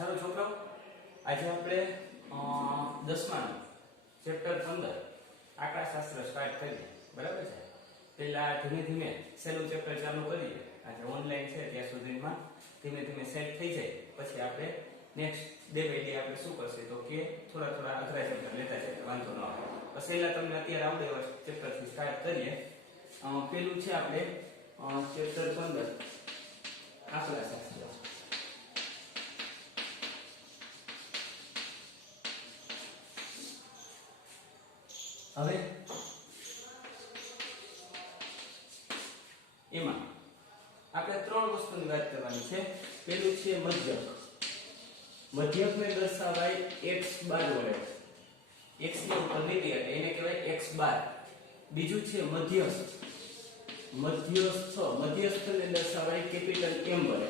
સારું છોકરાઓ, આજે આપણે 10માનું ચેપ્ટર 15 આંકડાશાસ્ત્ર સ્ટાર્ટ કરીએ. બરાબર છે? પહેલા ધીમે ધીમે સહેલું ચેપ્ટર ચાલુ કરીએ. આજે ઓનલાઈન છે ત્યાં સુધીમાં ધીમે ધીમે સેટ થઈ જાય પછી આપણે નેક્સ્ટ ડે બાય ડે આપણે શું કરશે તો કે થોડા થોડા અઘરા ચેપ્ટર લેતા જઈએ, વાંધો ન આવે. પહેલા તમને અત્યારે આવડે એવા ચેપ્ટરથી સ્ટાર્ટ કરીએ. પેલું છે આપણે ચેપ્ટર 15 આંકડાશાસ્ત્ર. હવે એમાં આપણે ત્રણ વસ્તુની વાત કરવાની છે. પેલું છે મધ્યક. મધ્યકને દર્શાવાય x બાર વડે. x ની ઉપર લીટી એટલે એને કહેવાય x બાર. બીજું છે મધ્યસ્થ. મધ્યસ્થને દર્શાવાય કેપિટલ M વડે.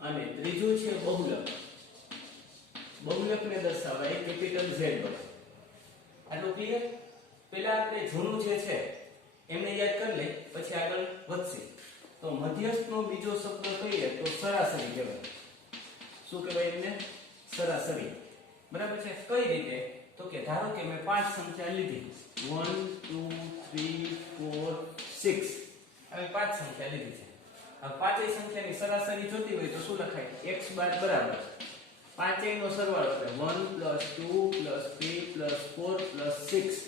અને ત્રીજું છે બહુલક. બહુલકને દર્શાવાય કેપિટલ Z વડે. આટલું ક્લિયર? પહેલા આપણે જૂનું જે છે એમને યાદ કરી લે પછી આગળ વધશે. તો મધ્યસ્થનો બીજો શબ્દ કહીએ તો સરાસરી કહેવાય. શું કહેવાય એમને? સરાસરી. બરાબર છે? કઈ રીતે? તો કે ધારો કે મેં 5 સંખ્યા લીધી, 1 2 3 4 6. હવે 5 સંખ્યા લીધી છે. હવે પાંચેય સંખ્યાની સરાસરી જોતી હોય તો શું લખાય? x બાર બરાબર પાંચેયનો સરવાળો એટલે 1 2 3 4 6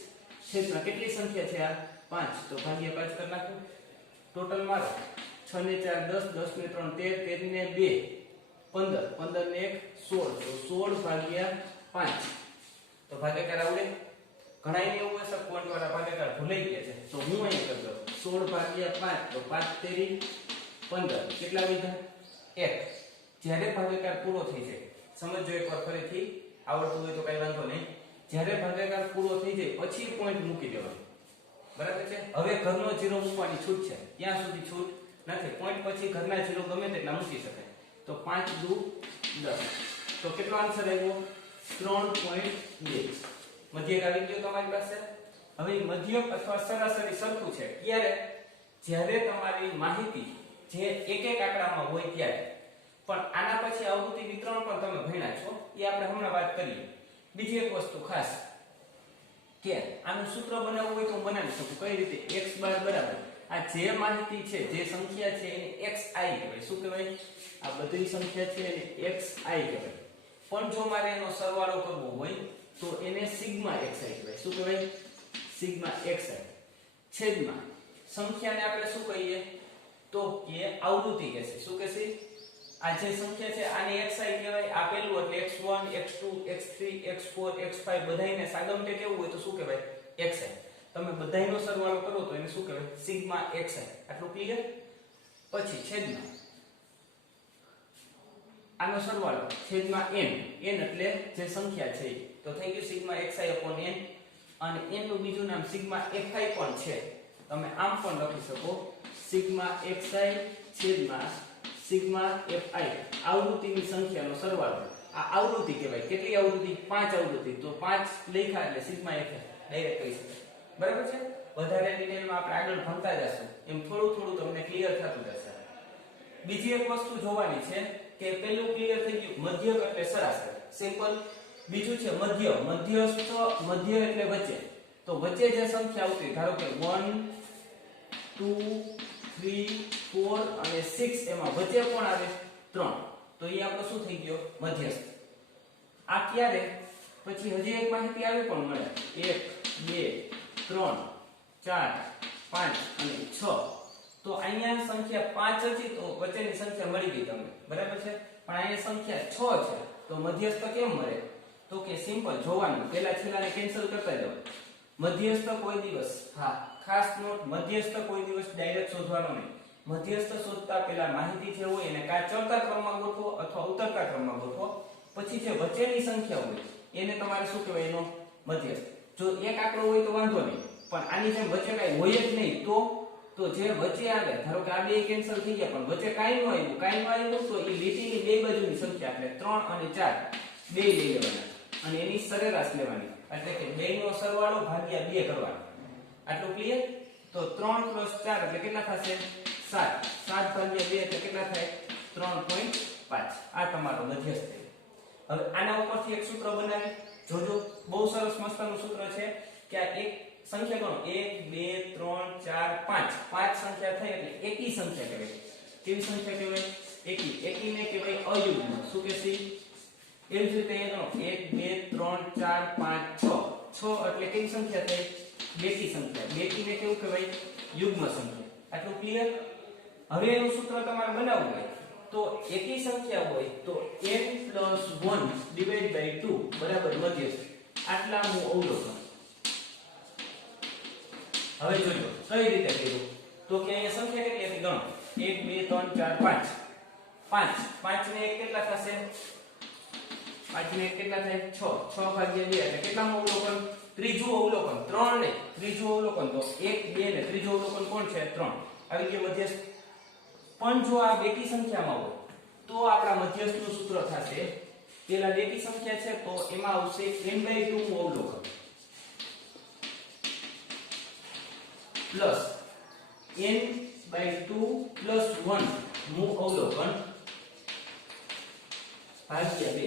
છેદમાં કેટલી સંખ્યા છે આ? 5. તો ભાગ્યા 5 કરી નાખો. ટોટલ મારો 6 ને 4 10, 10 ને 3 13, 13 ને 2 15, 15 ને 1 16. તો 16 ભાગ્યા 5. તો ભાગાકાર આવડે? ઘણાયને એવું હશે પોઈન્ટ વાળા ભાગાકાર ભૂલાઈ ગયા છે તો હું અહીં કરી દઉં 16 ભાગ્યા 5. તો 5 તેરી 15. કેટલા વિધા? 1. જ્યારે ભાગાકાર પૂરો થઈ જાય, સમજો એકવાર ફરીથી, આવડતું હોય તો કઈ વાંધો નહીં. જ્યારે ભાગાકાર પૂરો થઈ જાય પછી પોઈન્ટ મૂકી દેવાનો. બરાબર છે? હવે ઘરનો 0 મૂકવાની છૂટ છે, ત્યાં સુધી છૂટ નથી. પોઈન્ટ પછી ઘરના 0 ગમે તેટલા મૂકી શકાય. તો 5 દુ 10. તો કેટલો આન્સર આવ્યો? 3.2. મધ્યક આવી ગયો તમારી પાસે. હવે મધ્યક અથવા સરાસરી સરખું છે ક્યારે? જ્યારે તમારી માહિતી જે એક એક આંકડામાં હોય ત્યારે. પણ આના પછી આવૃત્તિ વિતરણ પણ તમે ભણ્યા છો, એ આપણે હમણાં વાત કરીએ. બીજી એક વસ્તુ ખાસ કે આનું સૂત્ર બનાવવું હોય તો હું બનાવી શકું. કઈ રીતે? x બાર બરાબર આ જે માહિતી છે, જે સંખ્યા છે એને xi કહેવાય. શું કહેવાય? આ બધી સંખ્યા છે એને xi કહેવાય. પણ જો મારે એનો સરવાળો કરવો હોય તો એને સિગ્મા xi કહેવાય. શું કહેવાય? Sigma xi. છેદમાં સંખ્યાને આપણે શું કહીએ તો કે આવૃત્તિ કહેશે. શું કહેશે? આ જે સંખ્યા છે આને xi કહેવાય. આ પેલું એટલે x1 x2 x3 x4 x5 બધાયને સાગમટે કેવું હોય તો શું કહેવાય? xi. તમે બધાયનો સરવાળો કરો તો એને શું કહેવાય? Sigma xi. આટલું ક્લિયર? પછી છેદમાં આનો સરવાળો છેદમાં n. n એટલે જે સંખ્યા છે તો થઈ ગયું સિગ્મા xi upon n. અને n નું બીજું નામ સિગ્મા fi પણ છે. તમે આમ પણ લખી શકો સિગ્મા xi છેદમાં સિગ્મા fi. આવૃત્તિની સંખ્યાનો સરવાળો. આ આવૃત્તિ કહેવાય. કેટલી આવૃત્તિ? 5 આવૃત્તિ. તો 5 લખ્યા એટલે સિગ્મા fi ડાયરેક્ટ કહી શકાય. બરાબર છે? વધારે ડિટેલમાં આપણે આગળ ભણતા જશું એમ થોડું થોડું તમને ક્લિયર થતું જશે. બીજી એક વસ્તુ જોવાની છે કે પેલું ક્લિયર થઈ ગયું મધ્યક એટલે સરાસરી, સિમ્પલ. બીજું છે મધ્ય. મધ્યસ્થ, મધ્ય એટલે વચ્ચે. તો વચ્ચે જે સંખ્યા આવતી ધારો કે 1 2 3 4 અને 6 એમાં વચ્ચે કોણ આવે? 3. તો એ આપણો શું થઈ ગયો? મધ્યસ્થ. આ ક્યારે? પછી હજી એક માહિતી આવી પણ મળે. 1 2 3 4 5 અને 6. તો અહીંયા સંખ્યા 5 હતી તો વચ્ચેની સંખ્યા મળી ગઈ તમને. બરાબર છે? પણ અહીંયા સંખ્યા 6 છે તો મધ્યસ્થ કેમ મળે? તો કે સિમ્પલ જોવાનું. પહેલા છેલ્લાને કેન્સલ કરતા જાવ. મધ્યસ્થ કોઈ દિવસ, હા ખાસ નોટ, મધ્યસ્થ કોઈ દિવસ ડાયરેક્ટ શોધવાનો નહીં. મધ્યસ્થ શોધતા પહેલા માહિતી જે હોય એને કાં ચડતા ક્રમમાં ગોઠવો અથવા ઉતરતા ક્રમમાં ગોઠવો. પછી જે વચ્ચેની સંખ્યા હોય એને તમારે શું કહેવાય? એનો મધ્યસ્થ. જો એક આંકડો હોય તો વાંધો નહીં, પણ આની જેમ વચ્ચે કાંઈ હોય જ નહીં તો જે વચ્ચે આવે, ધારો કે આ બે કેન્સલ થઈ ગયા પણ વચ્ચે કાંઈ ન આવ્યું તો એ લીટીની બે બાજુની સંખ્યા એટલે 3 અને 4 બે લઈ લેવાના અને એની સરેરાશ લેવાની. એટલે કે બેનો સરવાળો ભાગ્યા 2 કરવાનો. આટલું ક્લિયર? તો 3 + 4 એટલે કેટલા થશે? 7. 7 ભાગ્યા 2 એટલે કેટલા થાય? 3.5. આ તમારો મધ્યસ્થ. હવે આના ઉપરથી એક સૂત્ર બનાવી જોજો, બહુ સરસ મસ્તનું સૂત્ર છે કે આ એક સંખ્યા ગણો 1 2 3 4 5 પાંચ સંખ્યા થઈ એટલે એકી સંખ્યા કહેવાય. કેવી સંખ્યા કહેવાય? એકી. એકીને કહેવાય અયુગ્મ. શું કહેશી? એવી જ રીતે ગણો 1 2 3 4 5 6 એટલે કેવી સંખ્યા થઈ? બેકી સંખ્યા. બેકીને કેવું કહેવાય? યુગ્મ સંખ્યા. આટલું ક્લિયર? હવે એનું સૂત્ર તમારે બનાવવું હોય તો એકી સંખ્યા હોય તો n+1 / 2 બરાબર મધ્યસ્થ. આટલા હું અવલોકન. હવે જોજો કઈ રીતે કર્યું તો કે અહીંયા સંખ્યા કેટલી હતી ગણો 1 2 3 4 5 5 ને 1 કેટલા થશે? 5 ને 1 કેટલા થાય? 6 6 ભાગ્યા 2 એટલે કેટલાનું અવલોકન? ત્રીજું અવલોકન. 3 ને ત્રીજું અવલોકન તો 1 2 ને ત્રીજું અવલોકન કોણ છે? 3. આવી ગયો મધ્યસ્થ. પણ જો આ બેકી સંખ્યામાં હોય તો આપણા મધ્યસ્થનું સૂત્ર થશે પેલા બેકી સંખ્યા છે તો એમાં આવશે n/2 નું અવલોકન પ્લસ n/2 + 1 નું અવલોકન ભાગ્યા 2.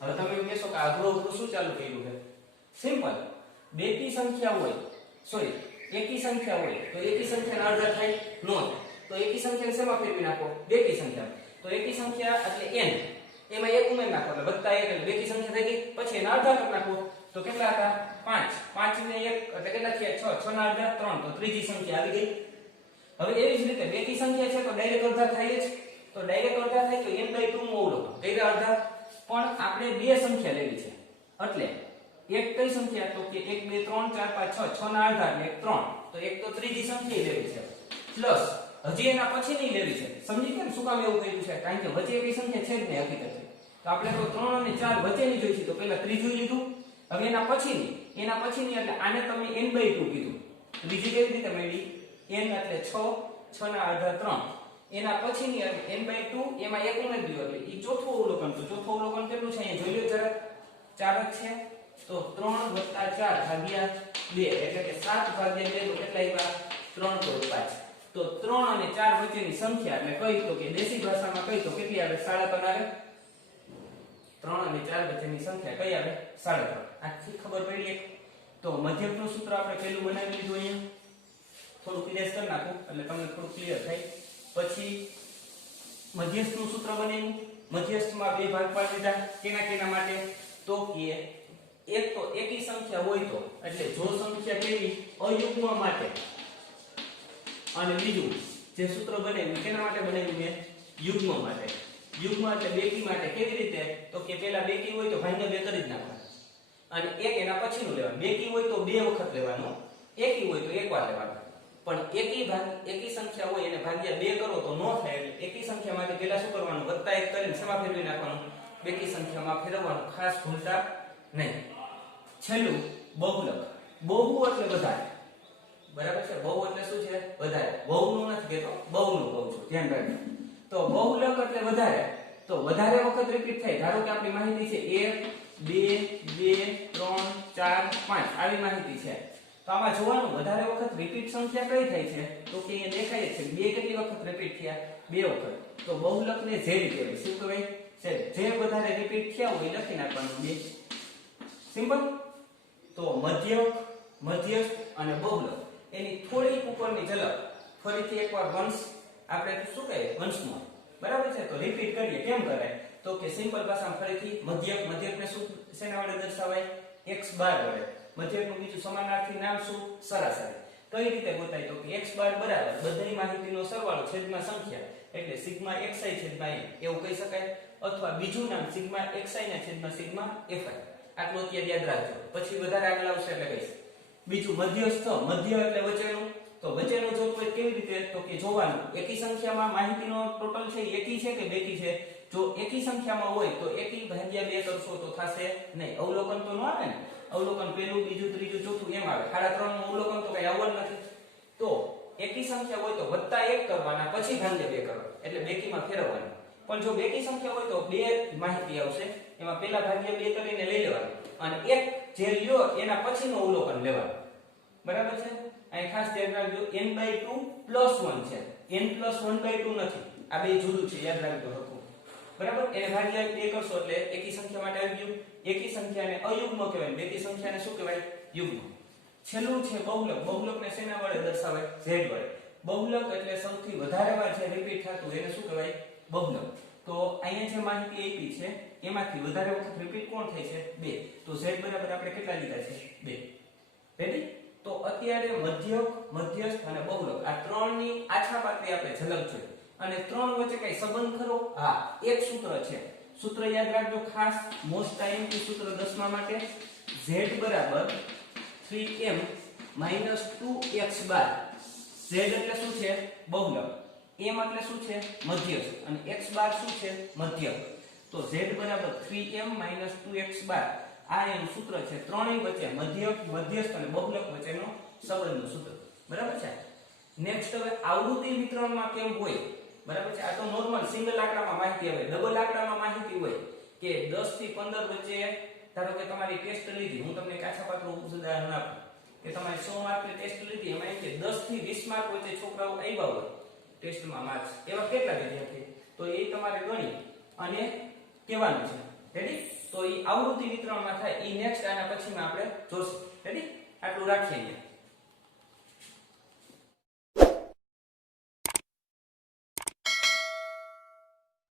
હવે તમે એમ કહેશો કે આગળ શું ચાલુ કર્યું છે? સિમ્પલ. બેકી સંખ્યા હોય સોરી એકી સંખ્યા હોય તો એકી સંખ્યાના અડધા થાય નો. તો એકી સંખ્યાને શેમાં ફેરવી નાખો? બેકી સંખ્યા. તો એકી સંખ્યા એટલે n એમાં એક ઉમેરી નાખો એટલે વત્તા 1 એટલે બેકી સંખ્યા થઈ ગઈ. પછી એના અડધા કરી નાખો તો કેટલા હતા? 5 5 ને 1 એટલે કેટલા થયા? 6 6 ના અડધા 3 તો ત્રીજી સંખ્યા આવી ગઈ. હવે એવી જ રીતે બેકી સંખ્યા છે તો ડાયરેક્ટ અડધા થાય જ. તો ડાયરેક્ટ અડધા થાય તો n/2 નું અવલોકન કર્યા અડધા. પણ આપણે બે સંખ્યા લેવી છે એટલે એક કઈ સંખ્યા તો કે 1 2 3 4 5 6 6 ના અડધા એટલે 3 તો એક તો ત્રીજી સંખ્યા લેવી છે પ્લસ હજી એના પછીની લેવી છે. સમજી કેમ શું કામ એવું કર્યું છે? કારણ કે વચ્ચે એવી સંખ્યા છે જ નહીં હકીકતે. તો આપણે તો 3 અને 4 વચ્ચેની જોઈ છે તો પહેલા ત્રીજું લીધું. હવે એના પછીની એટલે આને તમે n/2 કીધું. ત્રીજી કેવી રીતે મળી? n એટલે 6 6 ના અડધા 3 એના પછીની એટલે n/2 એમાં એક ઉમેરી દીધું એટલે ઈ ચોથું અવલોકન. તો ચોથું અવલોકન કેટલું છે અહીંયા જોઈ લો જરા. 4 જ છે તો 3 + 4 ભાગ્યા 2 એટલે કે 7 ભાગ્યા 2 તો કેટલા આવ્યા? 3 + 5. તો 3 અને 4 વચ્ચેની સંખ્યા એટલે કઈ તો કે દેશી ભાષામાં કઈ તો કેટલી આવે? 3.5 આવે. 3 અને 4 વચ્ચેની સંખ્યા કઈ આવે? 3.5. આથી ખબર પડી એક. તો મધ્યકનું સૂત્ર આપણે પહેલું બનાવી લીધું અહીંયા. થોડું ક્લિયર કરી નાખું એટલે તમને થોડું ક્લિયર થાય. પછી મધ્યસ્થનું સૂત્ર બનાવ્યું. મધ્યસ્થમાં બે ભાગ પાડી દીધા. કેના માટે? તો કે એક તો એકી સંખ્યા હોય તો એટલે જો સંખ્યા કેવી અયુગ્મ માટે અને બીજું જે સૂત્ર બનાવ્યું કેના માટે બનાવ્યું મેં? યુગ્મ માટે. યુગ્મ એટલે બેકી માટે. કેવી રીતે? તો કે પેલા બેકી હોય તો ભાગ્યા 2 કરી જ નાખવાનું અને એક એના પછીનું લેવાનું. બેકી હોય તો 2 વખત લેવાનું, એકી હોય તો એકવાર લેવાનું. પણ એકી સંખ્યા હોય એને ભાગ્યા 2 કરો તો નો થાય. એટલે એકી સંખ્યા માટે પેલા શું કરવાનું? +1 કરીને શેમાં ફેરવી નાખવાનું? બેકી સંખ્યામાં ફેરવવાનું. ખાસ ભૂલતા નહીં. છેલ્લું બહુલક. બહુ એટલે વધારે. બરાબર છે? બહુ એટલે શું છે? વધારે. બહુનું નથી કહેતો, બહુનું કહું છું, ધ્યાન રાખજો. તો બહુલક એટલે વધારે. તો વધારે વખત રિપીટ થાય. ધારો કે આપણી માહિતી છે 1 2 3 4 5 આવી માહિતી છે. તો આમાં જોવાનું વધારે વખત રિપીટ સંખ્યા કઈ થાય છે? તો કે અહીંયા દેખાય છે બે કેટલી વખત રિપીટ થયા? 2 વખત. તો બહુલકને ઝેડ કહેવાય. શું કહેવાય? ઝેડ. જે વધારે રિપીટ થયા હોય લખી નાખવાનું 2. સિમ્પલ. તો મધ્યક, મધ્યસ્થ અને બહુલક એની થોડીક ઉપરની ઝલક ફરીથી એકવાર વંશ આપણે શું કહીએ? વંશમાં. બરાબર છે? તો રિપીટ કરીએ. કેમ કરાય? તો કે સિમ્પલ ભાષામાં ફરીથી મધ્યકને શું શેના વડે દર્શાવાય? x બાર વડે. મધ્યકનું બીજું સમાનાર્થી નામ શું? સરાસરી. કઈ રીતે ગોતાય? તો કે x બાર બરાબર બધી માહિતીનો સરવાળો છેદમાં સંખ્યા એટલે σxi/n એવું કહી શકાય. અથવા બીજું નામ σxi/fi. આટલું અત્યારે યાદ રાખજો. પછી વધારે આગળ આવશે એટલે કહીશ. બીજું મધ્યસ્થ. મધ્ય એટલે વચ્ચેનું. તો વચ્ચેનું જોતું હોય કેવી રીતે? તો કે જોવાનું એકી સંખ્યામાં માહિતીનો ટોટલ છે એકી છે કે બેકી છે? જો એકી સંખ્યામાં હોય તો એકી ભાગ્યા 2 કરશો તો થશે નહીં. અવલોકન તો ન આવે ને. અવલોકન પહેલું, બીજું, ત્રીજું, ચોથું એમ આવે. 3.5 નું અવલોકન તો કઈ આવવાનું નથી. તો એકી સંખ્યા હોય તો +1 કરવાના પછી ભાગ્યા 2 કરવા એટલે બેકીમાં ફેરવવાનું. પણ જો બેકી સંખ્યા હોય તો બે માહિતી આવશે. એમાં પહેલા ભાગ્યા 2 કરીને લઈ લેવાનું અને એક જે લ્યો એના પછીનું અવલોકન લેવાનું. બરાબર છે? અહીં ખાસ ધ્યાન રાખજો n/2 + 1 છે. n + 1/2 નથી. આ બે જુદું છે, યાદ રાખજો. હરખું બરાબર, એને ભાગ્યા 2 કરશો એટલે એકી સંખ્યા માટે આવી ગયું. એકી સંખ્યાને અયુગ્મ કહેવાય, બેકી સંખ્યાને શું કહેવાય? યુગ્મ. છેલ્લું છે બહુલક. બહુલકને શેના વડે દર્શાવાય? z વડે. બહુલક એટલે સૌથી વધારે વાર જે રિપીટ થતું એને શું કહેવાય? બહુલક. તો અહીંયા જે માહિતી આપી છે એમાંથી વધારે વખત રિપીટ કોણ થાય છે? 2. તો z બરાબર આપણે કેટલા લીધા છે? 2. રેડી? તો અત્યારે મધ્યક, મધ્યસ્થ અને બહુલક આ ત્રણની આછા પાતળી આપણે ઝલક જોઈ. અને ત્રણ વચ્ચે કઈ સંબંધ ખરો? હા, એક સૂત્ર છે. સૂત્ર યાદ રાખજો ખાસ, મોસ્ટ આઈએમપી સૂત્ર 10મા માટે. z બરાબર 3m 2x બાર. z એટલે શું છે? બહુલક. m એટલે શું છે? મધ્યસ્થ. અને x બાર શું છે? મધ્યક. તો z બરાબર 3m 2x બાર. આ એનું સૂત્ર છે. ત્રણેય વચ્ચે મધ્યક, મધ્યસ્થ અને બહુલક વચ્ચેનો સંબંધનું સૂત્ર. બરાબર છે? નેક્સ્ટ હવે આવૃત્તિ વિતરણમાં કેમ હોય? બરાબર છે? આ તો નોર્મલ સિંગલ આંકડામાં માહિતી આવે. ડબલ આંકડામાં માહિતી હોય કે 10 થી 15 વચ્ચે ધારો કે તમારી ટેસ્ટ લીધી, હું તમને કાચા પાતળું ઉદાહરણ આપું કે તમારી 100 માર્કની ટેસ્ટ લીધી, એમાં એમ કે 10 થી 20 માર્ક વચ્ચે છોકરાઓ આવ્યા હોય ટેસ્ટમાં માર્ક્સ, એવા કેટલા વિદ્યાર્થી? તો એ તમારે ગણી અને કહેવાનું છે. રેડી? તો એ આવૃત્તિ વિતરણમાં થાય. એ નેક્સ્ટ આના પછીમાં આપણે જોશું. રેડી? આટલું રાખીએ અહીંયા.